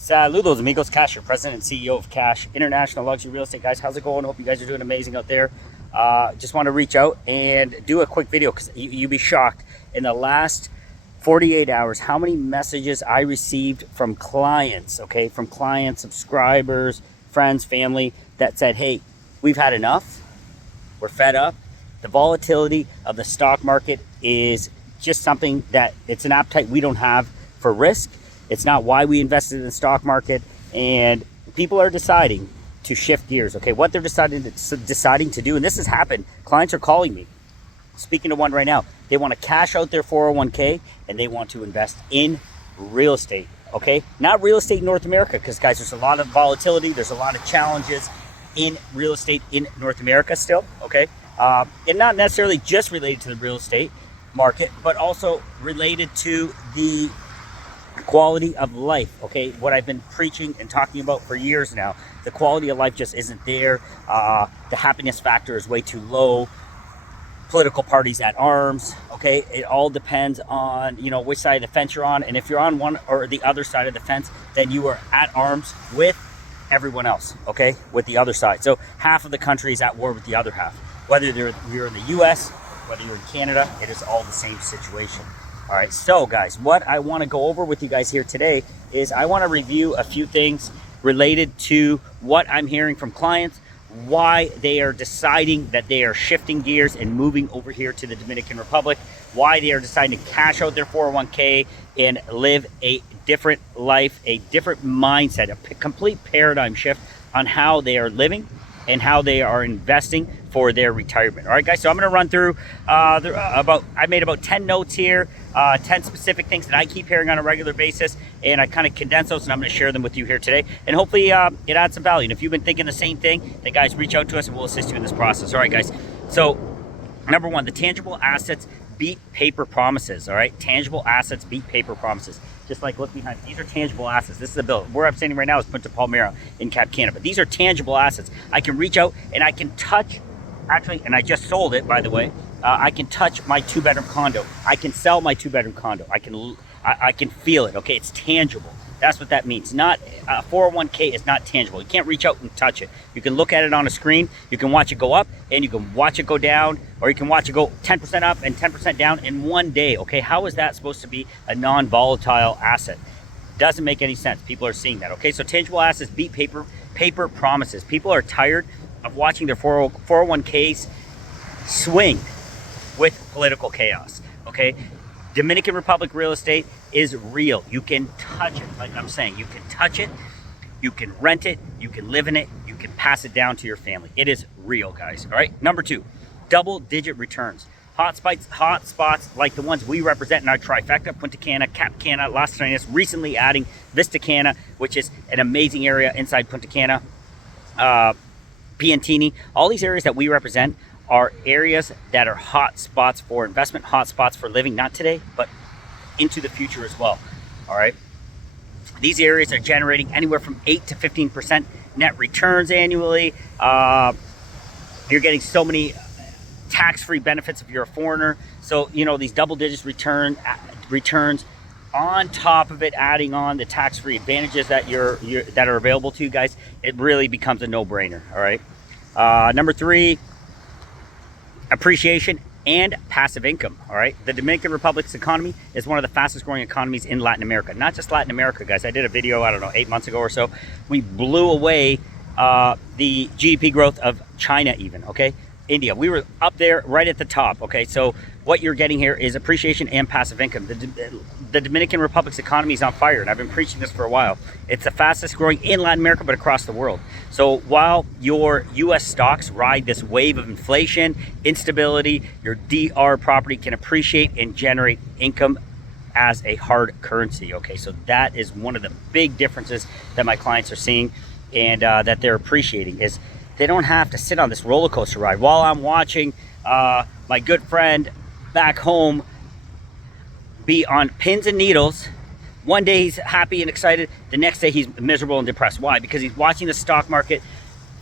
Saludos amigos, Kash, your president and CEO of Kash, International Luxury Real Estate. Guys, how's it going? Hope you guys are doing amazing out there. Just want to reach out and do a quick video because you'd be shocked in the last 48 hours how many messages I received from clients, okay, from clients, subscribers, friends, family that said, hey, we've had enough, we're fed up. The volatility of the stock market is just something that it's an appetite we don't have for risk. It's not why we invested in the stock market, and people are deciding to shift gears. Okay, what they're deciding to do, and this has happened. Clients are calling me. Speaking to one right now, they want to cash out their 401k and they want to invest in real estate. Okay, not real estate in North America, because guys, there's a lot of volatility. There's a lot of challenges in real estate in North America still. Okay, and not necessarily just related to the real estate market, but also related to the quality of life. Okay, what I've been preaching and talking about for years now, the quality of life just isn't there. The happiness factor is way too low. Political parties at arms. Okay, it all depends on which side of the fence you're on, and if you're on one or the other side of the fence, then you are at arms with everyone else. Okay, with the other side. So half of the country is at war with the other half. Whether you're in the U.S., whether you're in Canada, it is all the same situation. All right, so guys, what I want to go over with you guys here today is I want to review a few things related to what I'm hearing from clients, why they are deciding that they are shifting gears and moving over here to the Dominican Republic, why they are deciding to cash out their 401k and live a different life, a different mindset, a complete paradigm shift on how they are living and how they are investing for their retirement. All right, guys, so I'm going to run through I made about 10 notes here, 10 specific things that I keep hearing on a regular basis, and I kind of condense those, and I'm going to share them with you here today, and hopefully it adds some value. And if you've been thinking the same thing, then guys, reach out to us and we'll assist you in this process. All right, guys, so number one, the tangible assets beat paper promises. All right, tangible assets beat paper promises. Just like look behind, these are tangible assets. This is a bill. Where I'm standing right now is Punta Palmera in Cap Cana, but these are tangible assets. I can reach out and I can touch, actually, and I just sold it, by the way. I can touch my 2-bedroom condo. I can sell my 2-bedroom condo. I can feel it. Okay, it's tangible. That's what that means. Not 401k is not tangible. You can't reach out and touch it. You can look at it on a screen. You can watch it go up and you can watch it go down, or you can watch it go 10% up and 10% down in one day. Okay, how is that supposed to be a non-volatile asset? Doesn't make any sense. People are seeing that. Okay, so tangible assets beat paper promises. People are tired of watching their 401ks swing with political chaos. Okay, Dominican Republic real estate is real. You can touch it, like I'm saying. You can touch it, you can rent it, you can live in it, you can pass it down to your family. It is real, guys. All right, number two, double-digit returns. Hot spots like the ones we represent in our trifecta, Punta Cana, Cap Cana, Las Trenes, recently adding Vista Cana, which is an amazing area inside Punta Cana, Piantini. All these areas that we represent are areas that are hot spots for investment, hot spots for living, not today, but into the future as well. All right. These areas are generating anywhere from 8 to 15% net returns annually. You're getting so many tax-free benefits if you're a foreigner. So, these double digits returns on top of it, adding on the tax-free advantages that that are available to you guys, it really becomes a no-brainer. All right. Number three, appreciation and passive income. All right, the Dominican Republic's economy is one of the fastest growing economies in Latin America. Not just Latin America, guys. I did a video, I don't know, 8 months ago or so. We blew away the GDP growth of China even. Okay, India, we were up there right at the top. Okay, so what you're getting here is appreciation and passive income. The Dominican Republic's economy is on fire, and I've been preaching this for a while. It's the fastest growing in Latin America, but across the world. So while your U.S. stocks ride this wave of inflation, instability, your DR property can appreciate and generate income as a hard currency. Okay, so that is one of the big differences that my clients are seeing, and that they're appreciating is they don't have to sit on this roller coaster ride. While I'm watching my good friend back home be on pins and needles, one day he's happy and excited, the next day he's miserable and depressed. Why? Because he's watching the stock market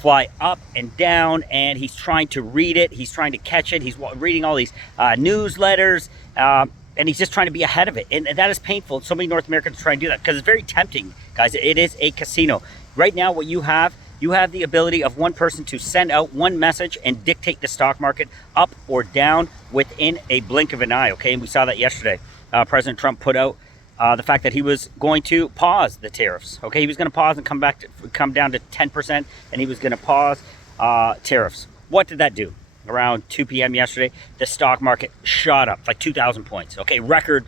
fly up and down, and he's trying to read it, he's trying to catch it, he's reading all these newsletters, and he's just trying to be ahead of it. And that is painful. So many North Americans try and do that because it's very tempting, guys. It is a casino. Right now, what you have the ability of one person to send out one message and dictate the stock market up or down within a blink of an eye, okay? And we saw that yesterday. President Trump put out the fact that he was going to pause the tariffs, okay? He was going to pause and come down to 10%, and he was going to pause tariffs. What did that do? Around 2 p.m. yesterday, the stock market shot up like 2,000 points. Okay, record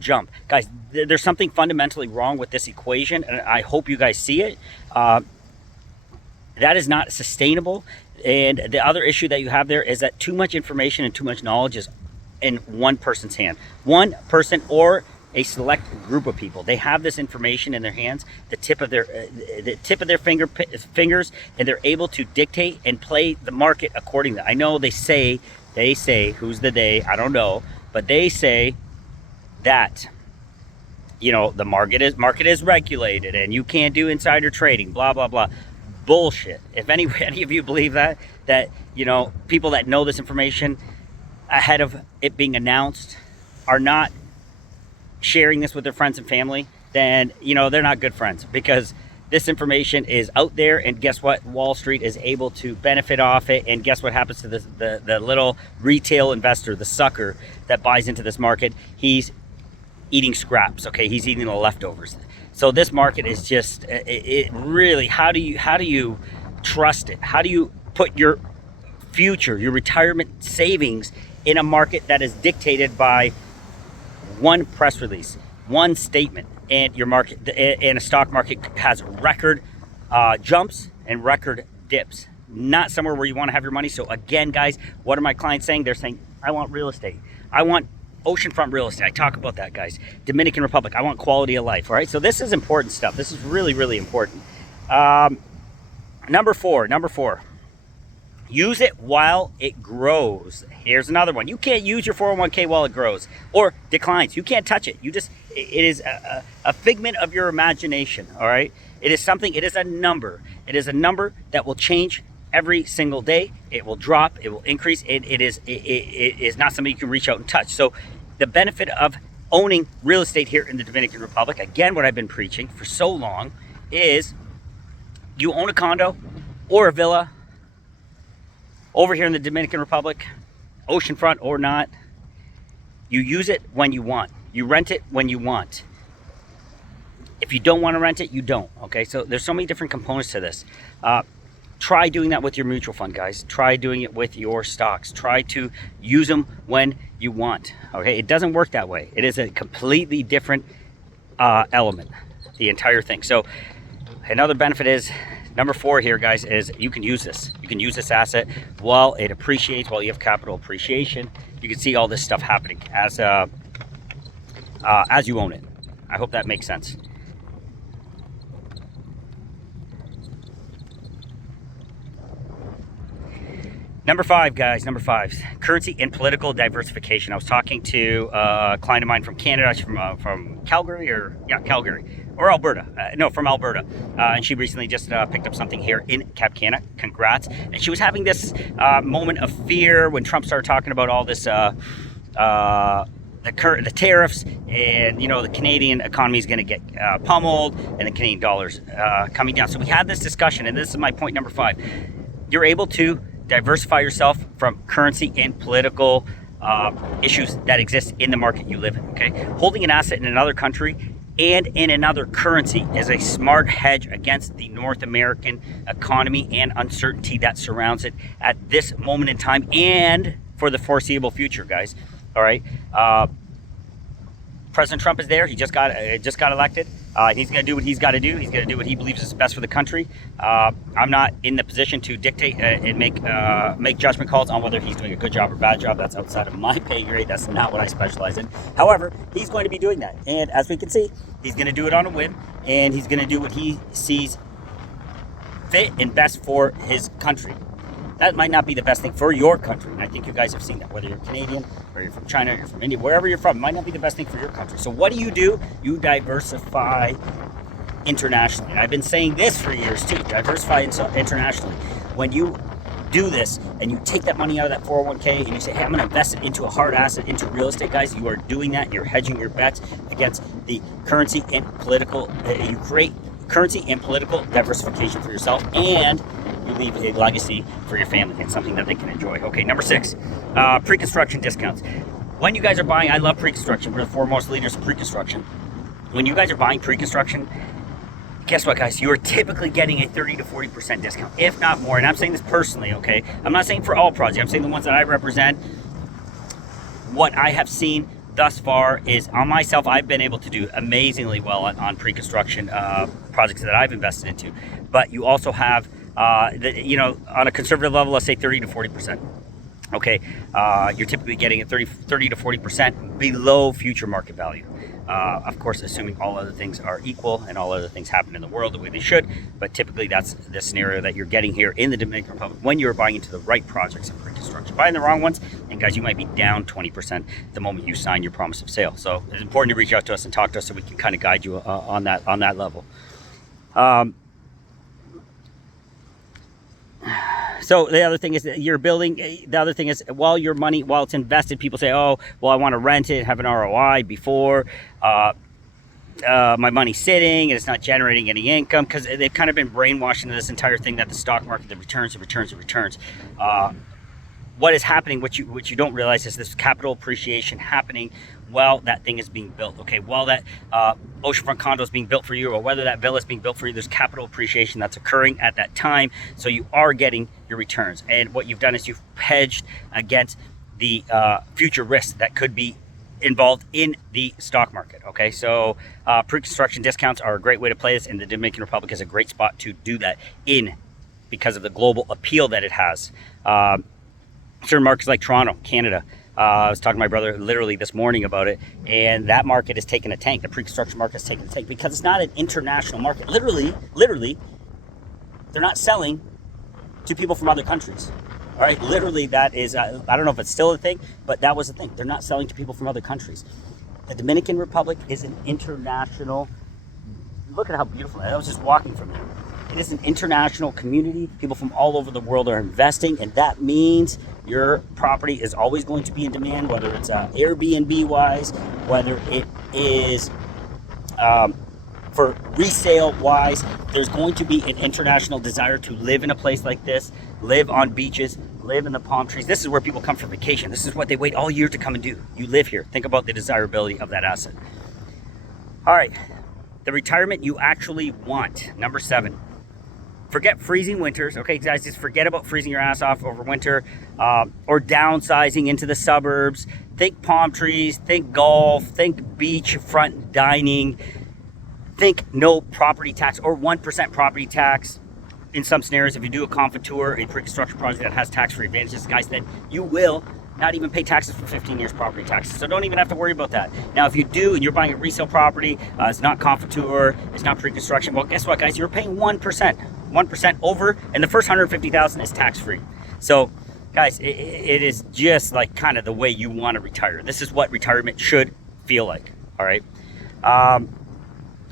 jump. Guys, there's something fundamentally wrong with this equation, and I hope you guys see it. That is not sustainable. And the other issue that you have there is that too much information and too much knowledge is in one person's hand. One person or a select group of people. They have this information in their hands, the tip of their fingers, and they're able to dictate and play the market accordingly. I know they say, who's the they? I don't know, but they say that, you know, the market is regulated and you can't do insider trading, blah blah blah. Bullshit. If any of you believe that, you know, people that know this information ahead of it being announced are not sharing this with their friends and family, then, you know, they're not good friends, because this information is out there, and guess what? Wall Street is able to benefit off it, and guess what happens to the little retail investor, the sucker that buys into this market? He's eating scraps, okay? He's eating the leftovers. So this market is just, it really, how do you trust it? How do you put your future, your retirement savings in a market that is dictated by one press release, one statement, and your market, and a stock market has record jumps and record dips, not somewhere where you want to have your money? So again, guys, what are my clients saying? They're saying, I want real estate. I want oceanfront real estate. I talk about that, guys. Dominican Republic. I want quality of life. All right. So this is important stuff. This is really, really important. Number four. Use it while it grows. Here's another one. You can't use your 401k while it grows or declines. You can't touch it. It is a figment of your imagination, all right? It is something, it is a number. It is a number that will change every single day. It will drop, it will increase. It is not something you can reach out and touch. So the benefit of owning real estate here in the Dominican Republic, again, what I've been preaching for so long, is you own a condo or a villa over here in the Dominican Republic, oceanfront or not. You use it when you want. You rent it when you want. If you don't want to rent it, you don't, okay? So there's so many different components to this. Try doing that with your mutual fund, guys. Try doing it with your stocks. Try to use them when you want, okay? It doesn't work that way. It is a completely different element, the entire thing. So another benefit is, number 4 here, guys, is you can use this. You can use this asset while it appreciates, while you have capital appreciation. You can see all this stuff happening as you own it. I hope that makes sense. Number 5, guys, number 5, currency and political diversification. I was talking to a client of mine from Canada, from Calgary, or Alberta. From Alberta. And she recently just picked up something here in Cap Cana. Congrats. And she was having this moment of fear when Trump started talking about all this, the tariffs, and, you know, the Canadian economy is going to get pummeled, and the Canadian dollar's coming down. So we had this discussion, and this is my point number 5. You're able to diversify yourself from currency and political issues that exist in the market you live in, okay? Holding an asset in another country and in another currency is a smart hedge against the North American economy and uncertainty that surrounds it at this moment in time and for the foreseeable future, guys. All right. President Trump is there. He just got elected. He's going to do what he's got to do. He's going to do what he believes is best for the country. I'm not in the position to dictate and make judgment calls on whether he's doing a good job or bad job. That's outside of my pay grade. That's not what I specialize in. However, he's going to be doing that. And as we can see, he's going to do it on a whim, and he's going to do what he sees fit and best for his country. That might not be the best thing for your country. And I think you guys have seen that. Whether you're Canadian or you're from China, or you're from India, wherever you're from, it might not be the best thing for your country. So what do? You diversify internationally. And I've been saying this for years too. Diversify internationally. When you do this and you take that money out of that 401k and you say, hey, I'm going to invest it into a hard asset, into real estate, guys, you are doing that. You're hedging your bets against the currency and political. You create currency and political diversification for yourself, and you leave a legacy for your family and something that they can enjoy. Okay, number 6, pre-construction discounts. When you guys are buying, I love pre-construction. We're the foremost leaders of pre-construction. When you guys are buying pre-construction, guess what, guys? You are typically getting a 30 to 40% discount, if not more. And I'm saying this personally, okay? I'm not saying for all projects. I'm saying the ones that I represent. What I have seen thus far is, on myself, I've been able to do amazingly well on pre-construction projects that I've invested into. But you also have, on a conservative level, let's say 30 to 40%. Okay, you're typically getting a 30 to 40% below future market value. Of course, assuming all other things are equal and all other things happen in the world the way they should. But typically, that's the scenario that you're getting here in the Dominican Republic when you're buying into the right projects in pre-construction. Buying the wrong ones, and guys, you might be down 20% the moment you sign your promise of sale. So it's important to reach out to us and talk to us so we can kind of guide you on that level. So the other thing is that you're building, the other thing is while your money, while it's invested, people say, oh, well, I want to rent it, have an ROI before my money's sitting and it's not generating any income, because they've kind of been brainwashed into this entire thing that the stock market, the returns. What is happening, what you don't realize, is this capital appreciation happening while that thing is being built. Okay, while that oceanfront condo is being built for you, or whether that villa is being built for you, there's capital appreciation that's occurring at that time. So you are getting your returns. And what you've done is you've hedged against the future risks that could be involved in the stock market. Okay, so pre-construction discounts are a great way to play this, and the Dominican Republic is a great spot to do that in, because of the global appeal that it has. Certain markets like Toronto, Canada. I was talking to my brother literally this morning about it, and that market is taking a tank. The pre-construction market is taking a tank because it's not an international market. Literally, they're not selling to people from other countries. All right, literally, that is, I don't know if it's still a thing, but that was the thing. They're not selling to people from other countries. The Dominican Republic is an international, look at how beautiful, I was just walking from there. It is an international community. People from all over the world are investing, and that means your property is always going to be in demand, whether it's Airbnb-wise, whether it is for resale-wise. There's going to be an international desire to live in a place like this, live on beaches, live in the palm trees. This is where people come for vacation. This is what they wait all year to come and do. You live here. Think about the desirability of that asset. All right, the retirement you actually want, number 7. Forget freezing winters, okay, guys, just forget about freezing your ass off over winter, or downsizing into the suburbs. Think palm trees, think golf, think beachfront dining, think no property tax or 1% property tax. In some scenarios, if you do a confiture, a pre-construction project that has tax-free advantages, guys, then you will not even pay taxes for 15 years property taxes. So don't even have to worry about that. Now, if you do and you're buying a resale property, it's not confiture, it's not pre-construction, well, guess what, guys? You're paying 1% over, and the first $150,000 is tax-free. So, guys, it is just like kind of the way you want to retire. This is what retirement should feel like, all right?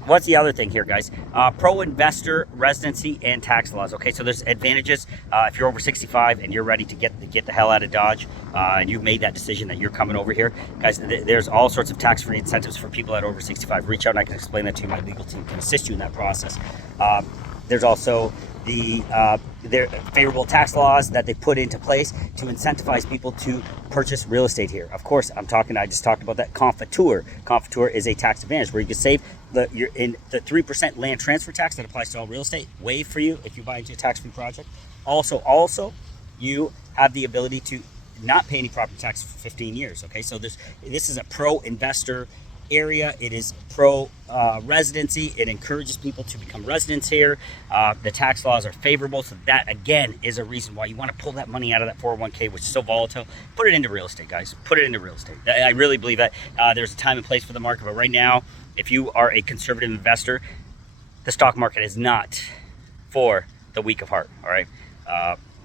What's the other thing here, guys? Pro-investor residency and tax laws. Okay, so there's advantages if you're over 65 and you're ready to get the hell out of Dodge, and you've made that decision that you're coming over here. Guys, there's all sorts of tax-free incentives for people that are over 65. Reach out and I can explain that to you. My legal team can assist you in that process. There's also their favorable tax laws that they put into place to incentivize people to purchase real estate here. Of course, I just talked about that confiture. Confiture is a tax advantage where you can save the 3% land transfer tax that applies to all real estate, waived for you if you buy into a tax-free project. Also, you have the ability to not pay any property tax for 15 years. Okay, so this is a pro-investor area. It is pro-residency. It encourages people to become residents here. The tax laws are favorable, so that again is a reason why you want to pull that money out of that 401k, which is so volatile. Put it into real estate, guys. Put it into real estate. I really believe that there's a time and place for the market, but right now, if you are a conservative investor, the stock market is not for the weak of heart. All right,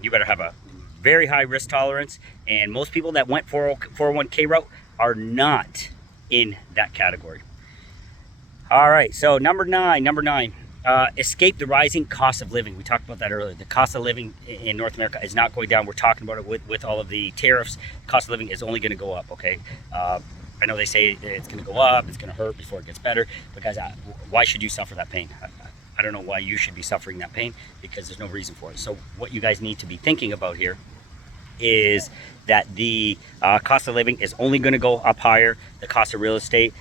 you better have a very high risk tolerance, and most people that went 401k route are not in that category. All right, so number nine, Escape the rising cost of living. We talked about that earlier. The cost of living in North America is not going down. We're talking about it with all of the tariffs. The cost of living is only going to go up, okay? I know they say it's going to go up, it's going to hurt before it gets better. But guys, why should you suffer that pain? I don't know why you should be suffering that pain, because there's no reason for it. So what you guys need to be thinking about here is that the cost of living is only going to go up higher. The cost of real estate,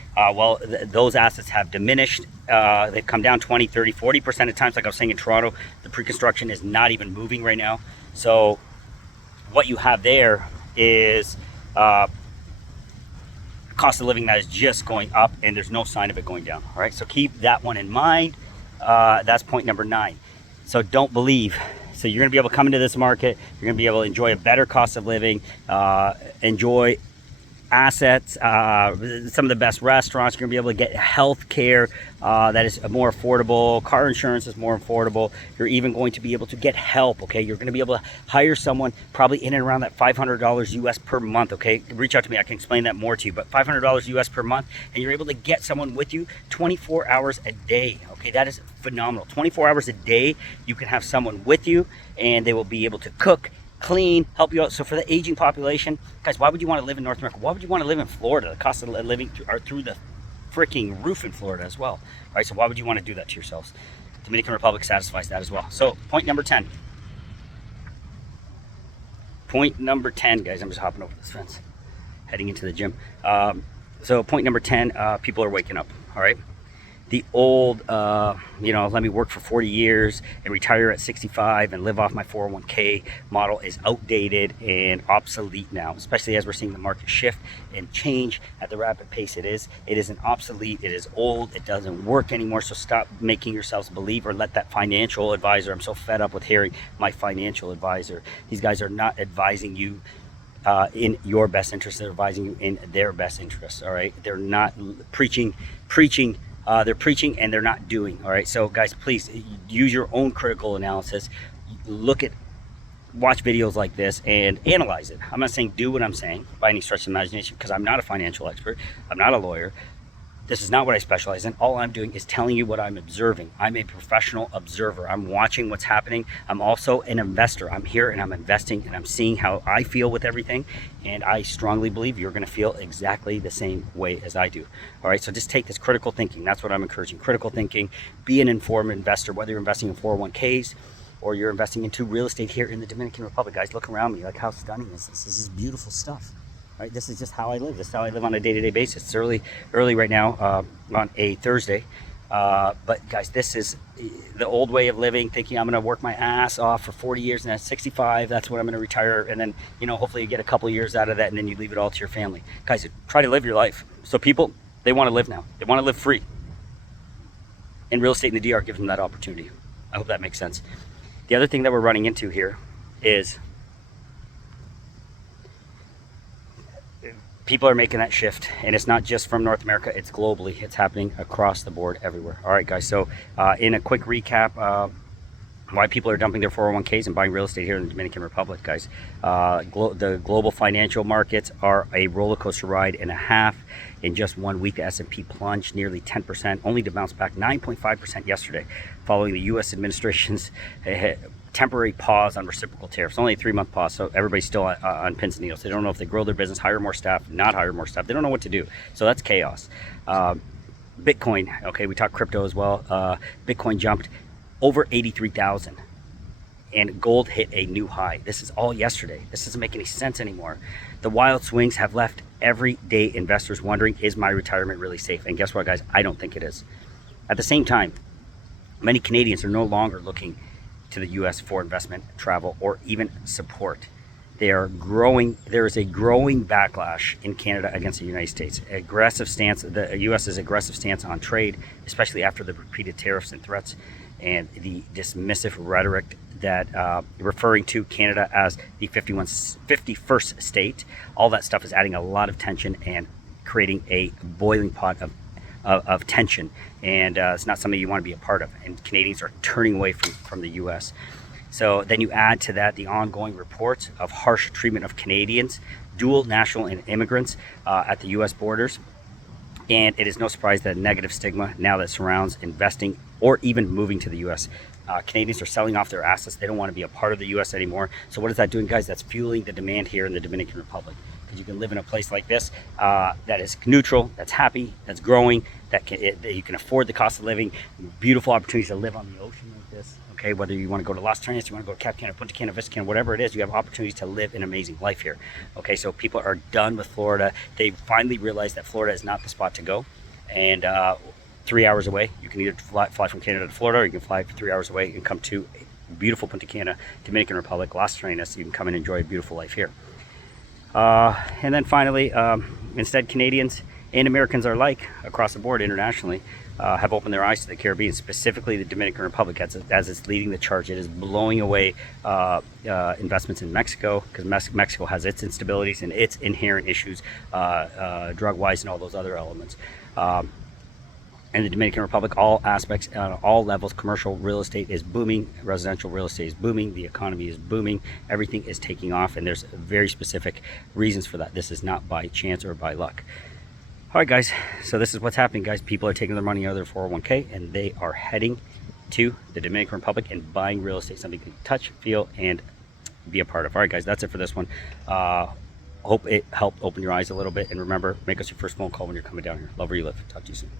those assets have diminished. They've come down 20, 30, 40% at times. Like I was saying in Toronto, the pre-construction is not even moving right now. So what you have there is cost of living that is just going up, and there's no sign of it going down. All right, so keep that one in mind. That's point number 9. So don't believe. So you're going to be able to come into this market. You're going to be able to enjoy a better cost of living, enjoy assets, some of the best restaurants. You're going to be able to get health care that is more affordable. Car insurance is more affordable. You're even going to be able to get help, okay? You're going to be able to hire someone probably in and around that $500 US per month, okay? Reach out to me. I can explain that more to you. But $500 US per month, and you're able to get someone with you 24 hours a day, okay? That is phenomenal. 24 hours a day, you can have someone with you, and they will be able to cook, clean, help you out. So for the aging population, guys, why would you want to live in North America? Why would you want to live in Florida? The cost of living are through the freaking roof in Florida as well. All right, so why would you want to do that to yourselves? Dominican Republic satisfies that as well. So point number 10. Point number 10, guys, I'm just hopping over this fence, heading into the gym. So point number 10, people are waking up, all right? The old, let me work for 40 years and retire at 65 and live off my 401k model is outdated and obsolete now, especially as we're seeing the market shift and change at the rapid pace it is. It is an obsolete, it is old, it doesn't work anymore. So stop making yourselves believe, or let that financial advisor, I'm so fed up with hearing my financial advisor. These guys are not advising you in your best interest. They're advising you in their best interest, all right? They're not preaching. They're preaching and they're not doing. All right, so guys, please use your own critical analysis. Watch videos like this and analyze it. I'm not saying do what I'm saying by any stretch of imagination, because I'm not a financial expert. I'm not a lawyer. This is not what I specialize in. All I'm doing is telling you what I'm observing. I'm a professional observer. I'm watching what's happening. I'm also an investor. I'm here and I'm investing, and I'm seeing how I feel with everything. And I strongly believe you're going to feel exactly the same way as I do. All right, so just take this critical thinking. That's what I'm encouraging. Critical thinking. Be an informed investor, whether you're investing in 401ks or you're investing into real estate here in the Dominican Republic. Guys, look around me. Like, how stunning is this? This is beautiful stuff. Right, this is just how I live. This is how I live on a day-to-day basis. It's early right now on a Thursday. But guys, this is the old way of living, thinking I'm going to work my ass off for 40 years, and at 65, that's when I'm going to retire. And then, hopefully you get a couple years out of that, and then you leave it all to your family. Guys, try to live your life. So people, they want to live now. They want to live free. And real estate in the DR gives them that opportunity. I hope that makes sense. The other thing that we're running into here is people are making that shift, and it's not just from North America, it's globally. It's happening across the board everywhere. All right, guys, so in a quick recap, why people are dumping their 401ks and buying real estate here in the Dominican Republic, guys. The global financial markets are a roller coaster ride and a half. In just 1 week, the S&P plunged nearly 10%, only to bounce back 9.5% yesterday, following the U.S. administration's temporary pause on reciprocal tariffs. Only a 3-month pause, so everybody's still on pins and needles. They don't know if they grow their business, hire more staff, not hire more staff. They don't know what to do. So that's chaos. Bitcoin, okay, we talked crypto as well. Bitcoin jumped over 83,000, and gold hit a new high. This is all yesterday. This doesn't make any sense anymore. The wild swings have left everyday investors wondering, is my retirement really safe? And guess what, guys? I don't think it is. At the same time, many Canadians are no longer looking to the U.S. for investment, travel, or even support. They are growing. There is a growing backlash in Canada against the United States. Aggressive stance. The U.S.'s aggressive stance on trade, especially after the repeated tariffs and threats, and the dismissive rhetoric that referring to Canada as the 51st state. All that stuff is adding a lot of tension and creating a boiling pot of tension, and it's not something you want to be a part of, and Canadians are turning away from the U.S. So then you add to that the ongoing reports of harsh treatment of Canadians, dual national and immigrants at the U.S. borders, and it is no surprise that negative stigma now that surrounds investing or even moving to the U.S. Canadians are selling off their assets. They don't want to be a part of the U.S. anymore. So what is that doing, guys? That's fueling the demand here in the Dominican Republic. Because you can live in a place like this that is neutral, that's happy, that's growing, that you can afford the cost of living, beautiful opportunities to live on the ocean like this. Okay, whether you want to go to Las Tranas, you want to go to Cap Cana, Punta Cana, Vista Cana, whatever it is, you have opportunities to live an amazing life here. Okay, so people are done with Florida. They finally realized that Florida is not the spot to go. And 3 hours away, you can either fly from Canada to Florida, or you can fly for 3 hours away and come to beautiful Punta Cana, Dominican Republic, Las Tranas. You can come and enjoy a beautiful life here. And then finally, instead, Canadians and Americans are alike across the board internationally have opened their eyes to the Caribbean, specifically the Dominican Republic, as it's leading the charge. It is blowing away investments in Mexico, because Mexico has its instabilities and its inherent issues, drug-wise and all those other elements. And the Dominican Republic, all aspects, all levels, commercial real estate is booming, residential real estate is booming, the economy is booming, everything is taking off, and there's very specific reasons for that. This is not by chance or by luck. All right, guys, so this is what's happening, guys. People are taking their money out of their 401k, and they are heading to the Dominican Republic and buying real estate, something you can touch, feel, and be a part of. All right, guys, that's it for this one. Hope it helped open your eyes a little bit, and remember, make us your first phone call when you're coming down here. Love where you live. Talk to you soon.